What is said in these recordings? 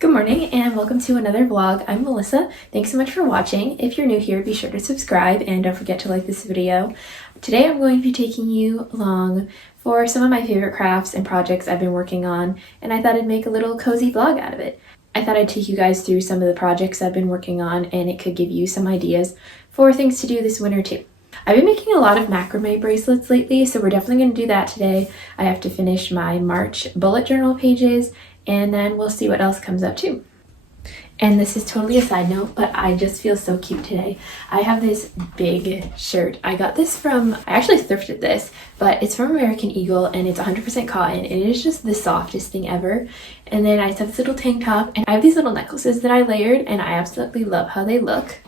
Good morning and welcome to another vlog. I'm Melissa. Thanks so much for watching. If you're new here, be sure to subscribe and don't forget to like this video. Today I'm going to be taking you along for some of my favorite crafts and projects I've been working on, and I thought I'd make a little cozy vlog out of it. I thought I'd take you guys through some of the projects I've been working on, and it could give you some ideas for things to do this winter too. I've been making a lot of macrame bracelets lately, so we're definitely going to do that today. I have to finish my March bullet journal pages, and then we'll see what else comes up too. And this is totally a side note, but I just feel so cute today. I have this big shirt. I got this from, I actually thrifted this, but it's from American Eagle and it's 100% cotton. And it is just the softest thing ever. And then I just have this little tank top and I have these little necklaces that I layered and I absolutely love how they look.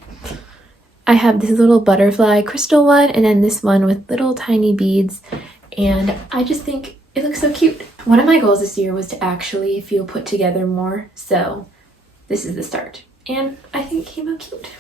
I have this little butterfly crystal one and then this one with little tiny beads. And I just think it looks so cute. One of my goals this year was to actually feel put together more, so this is the start. And I think it came out cute.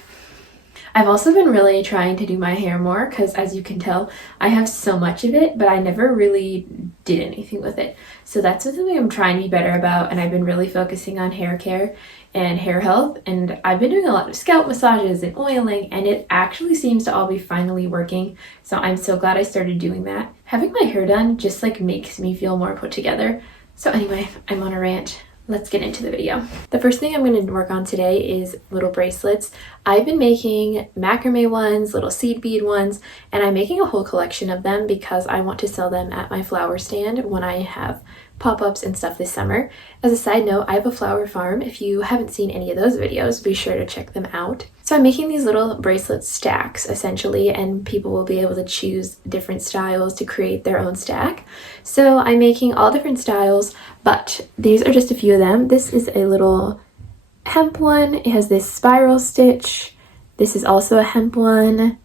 I've also been really trying to do my hair more because, as you can tell, I have so much of it, but I never really did anything with it. So that's something I'm trying to be better about, and I've been really focusing on hair care and hair health, and I've been doing a lot of scalp massages and oiling, and it actually seems to all be finally working. So I'm so glad I started doing that. Having my hair done just like makes me feel more put together. So anyway, I'm on a rant. Let's get into the video. The first thing I'm going to work on today is little bracelets. I've been making macrame ones, little seed bead ones, and I'm making a whole collection of them because I want to sell them at my flower stand when I have pop-ups and stuff this summer. As a side note, I have a flower farm. If you haven't seen any of those videos, be sure to check them out. So I'm making these little bracelet stacks essentially, and people will be able to choose different styles to create their own stack. So I'm making all different styles, but these are just a few of them. This is a little hemp one. It has this spiral stitch. This is also a hemp one, and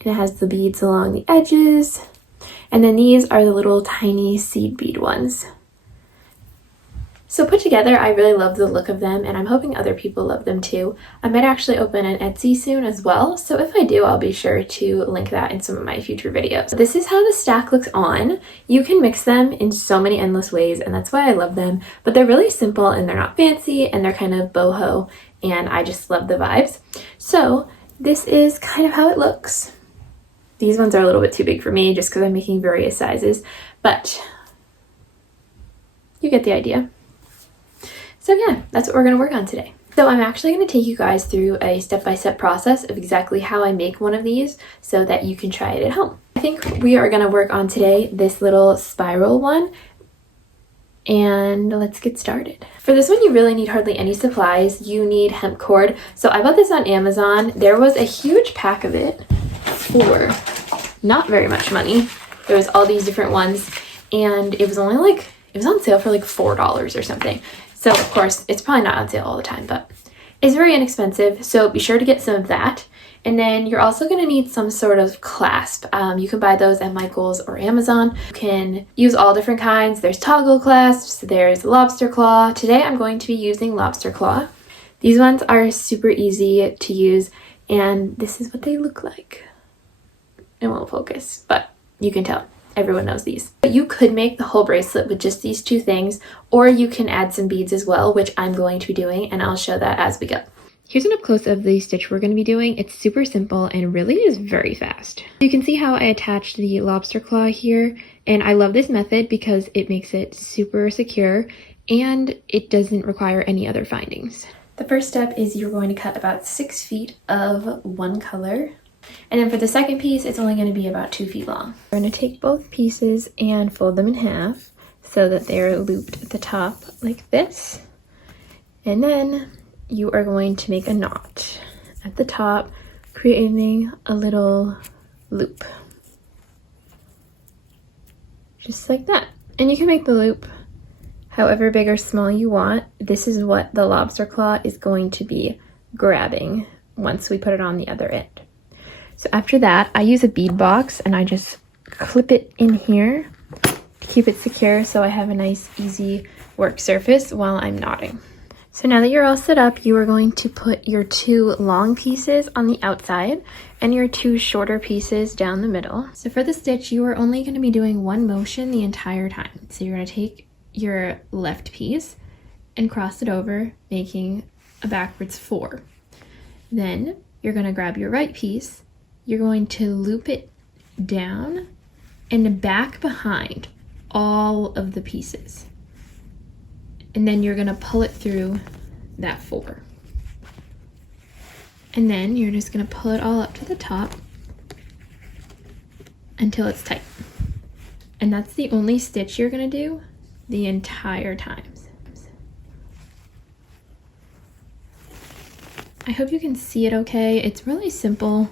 it has the beads along the edges. And then these are the little tiny seed bead ones. So put together, I really love the look of them, and I'm hoping other people love them too. I might actually open an Etsy soon as well, so if I do, I'll be sure to link that in some of my future videos. This is how the stack looks on. You can mix them in so many endless ways, and that's why I love them, but they're really simple and they're not fancy and they're kind of boho, and I just love the vibes. So this is kind of how it looks. These ones are a little bit too big for me just because I'm making various sizes, but you get the idea. So yeah, that's what we're going to work on today. So I'm actually going to take you guys through a step-by-step process of exactly how I make one of these so that you can try it at home. I think we are going to work on today this little spiral one, and let's get started. For this one, you really need hardly any supplies. You need hemp cord. So I bought this on Amazon. There was a huge pack of it for not very much money. There was all these different ones, and it was only like, it was on sale for like $4 or something. So of course, it's probably not on sale all the time, but it's very inexpensive. So be sure to get some of that. And then you're also going to need some sort of clasp. You can buy those at Michael's or Amazon. You can use all different kinds. There's toggle clasps, there's lobster claw. Today I'm going to be using lobster claw. These ones are super easy to use, and this is what they look like. It won't focus, but you can tell. Everyone knows these. But you could make the whole bracelet with just these two things, or you can add some beads as well, which I'm going to be doing, and I'll show that as we go. Here's an up close of the stitch we're going to be doing. It's super simple and really is very fast. You can see how I attached the lobster claw here, and I love this method because it makes it super secure and it doesn't require any other findings. The first step is you're going to cut about 6 feet of one color. And then for the second piece, it's only going to be about 2 feet long. We're going to take both pieces and fold them in half so that they're looped at the top like this. And then you are going to make a knot at the top, creating a little loop. Just like that. And you can make the loop however big or small you want. This is what the lobster claw is going to be grabbing once we put it on the other end. So after that, I use a bead box and I just clip it in here to keep it secure so I have a nice, easy work surface while I'm knotting. So now that you're all set up, you are going to put your 2 long pieces on the outside and your 2 shorter pieces down the middle. So for the stitch, you are only going to be doing one motion the entire time. So you're going to take your left piece and cross it over, making a backwards 4. Then you're going to grab your right piece, you're going to loop it down and back behind all of the pieces. And then you're going to pull it through that 4. And then you're just going to pull it all up to the top until it's tight. And that's the only stitch you're going to do the entire time. I hope you can see it okay. It's really simple.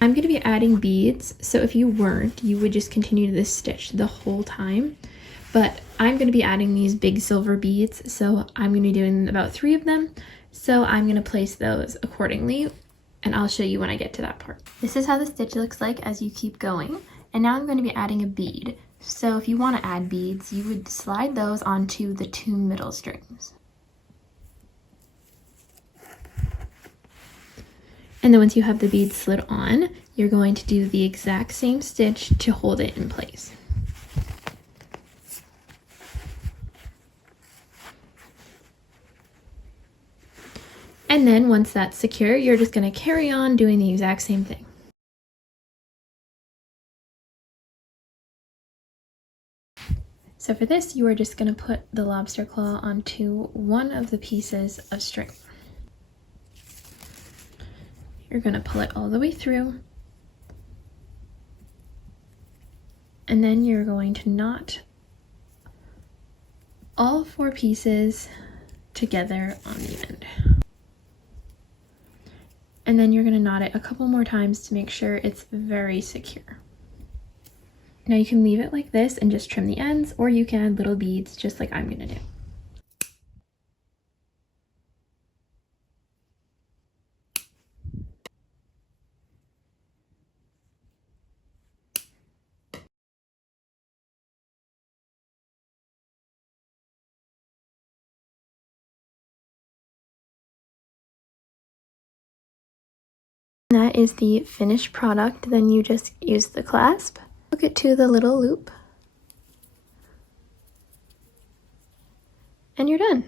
I'm going to be adding beads, so if you weren't, you would just continue this stitch the whole time. But I'm going to be adding these big silver beads, so I'm going to be doing about 3 of them. So I'm going to place those accordingly, and I'll show you when I get to that part. This is how the stitch looks like as you keep going. And now I'm going to be adding a bead. So if you want to add beads, you would slide those onto the 2 middle strings. And then once you have the beads slid on, you're going to do the exact same stitch to hold it in place. And then once that's secure, you're just going to carry on doing the exact same thing. So for this, you are just going to put the lobster claw onto one of the pieces of string. You're going to pull it all the way through, and then you're going to knot all 4 pieces together on the end. And then you're going to knot it a couple more times to make sure it's very secure. Now you can leave it like this and just trim the ends, or you can add little beads just like I'm going to do. That is the finished product. Then you just use the clasp, hook it to the little loop, and you're done.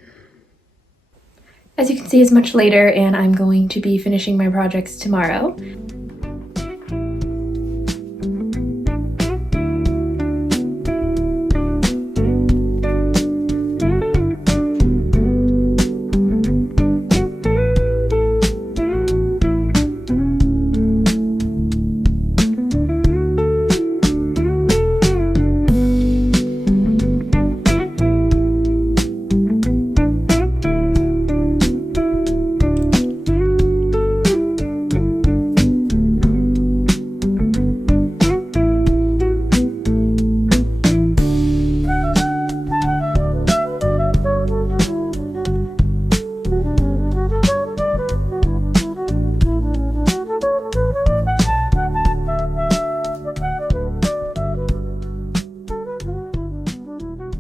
As you can see, it's much later and I'm going to be finishing my projects tomorrow.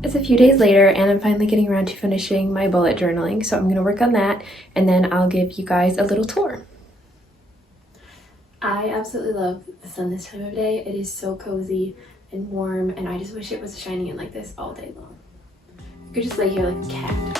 It's a few days later and I'm finally getting around to finishing my bullet journaling, so I'm going to work on that and then I'll give you guys a little tour. I absolutely love the sun this time of day. It is so cozy and warm, and I just wish it was shining in like this all day long. I could just lay here like a cat.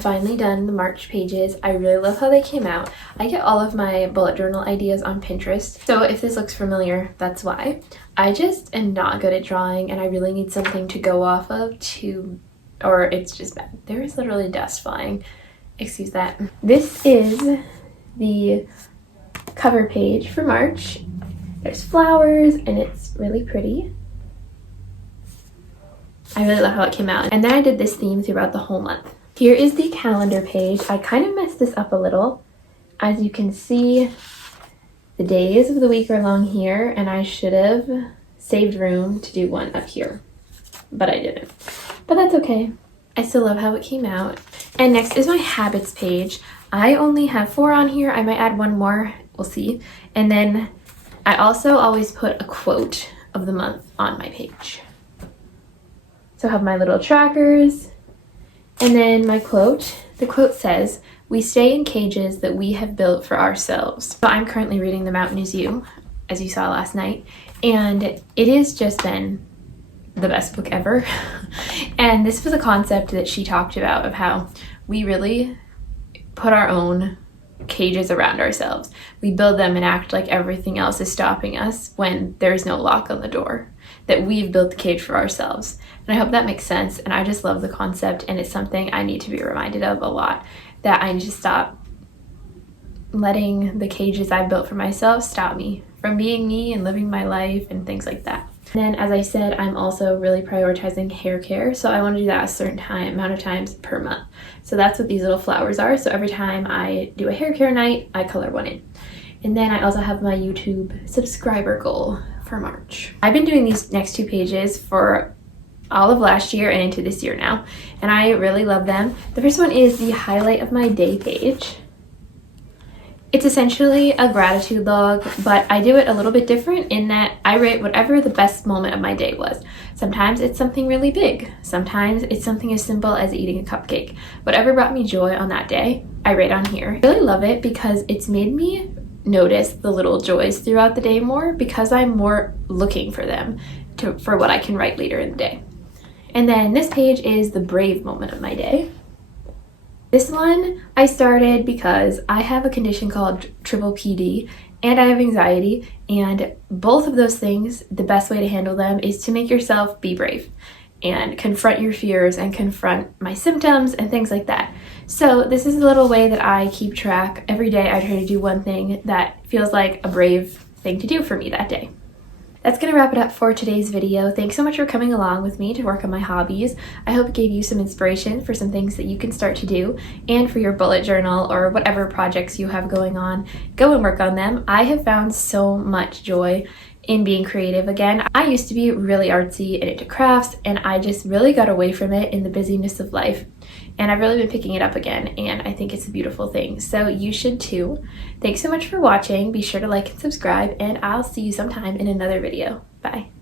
Finally done the March pages. I really love how they came out. I get all of my bullet journal ideas on Pinterest, so if this looks familiar, that's why. I just am not good at drawing and I really need something to go off of or it's just bad. There is literally dust flying. Excuse that. This is the cover page for March. There's flowers and it's really pretty. I really love how it came out. And then I did this theme throughout the whole month. Here is the calendar page. I kind of messed this up a little. As you can see, the days of the week are along here, and I should have saved room to do one up here, but I didn't. But that's okay. I still love how it came out. And next is my habits page. I only have 4 on here. I might add one more, we'll see. And then I also always put a quote of the month on my page. So I have my little trackers, and then my quote. The quote says, "We stay in cages that we have built for ourselves." So I'm currently reading The Mountain Is You, as you saw last night, and it has just been the best book ever. And this was a concept that she talked about, of how we really put our own cages around ourselves. We build them and act like everything else is stopping us when there's no lock on the door, that we've built the cage for ourselves. And I hope that makes sense, and I just love the concept, and it's something I need to be reminded of a lot, that I need to stop letting the cages I've built for myself stop me from being me and living my life and things like that. And then, as I said, I'm also really prioritizing hair care, so I want to do that a certain amount of times per month. So that's what these little flowers are. So every time I do a hair care night, I color one in. And then I also have my YouTube subscriber goal for March. I've been doing these next 2 pages for all of last year and into this year now, and I really love them. The first one is the highlight of my day page. It's essentially a gratitude log, but I do it a little bit different in that I write whatever the best moment of my day was. Sometimes it's something really big. Sometimes it's something as simple as eating a cupcake. Whatever brought me joy on that day, I write on here. I really love it because it's made me notice the little joys throughout the day more, because I'm more looking for them for what I can write later in the day. And then this page is the brave moment of my day. This one I started because I have a condition called triple PD and I have anxiety, and both of those things, the best way to handle them is to make yourself be brave and confront your fears and confront my symptoms and things like that. So this is a little way that I keep track. Every day I try to do one thing that feels like a brave thing to do for me that day. That's going to wrap it up for today's video. Thanks so much for coming along with me to work on my hobbies. I hope it gave you some inspiration for some things that you can start to do, and for your bullet journal or whatever projects you have going on, go and work on them. I have found so much joy in being creative again. I used to be really artsy and into crafts, and I just really got away from it in the busyness of life. And I've really been picking it up again, and I think it's a beautiful thing. So you should too. Thanks so much for watching. Be sure to like and subscribe, and I'll see you sometime in another video. Bye.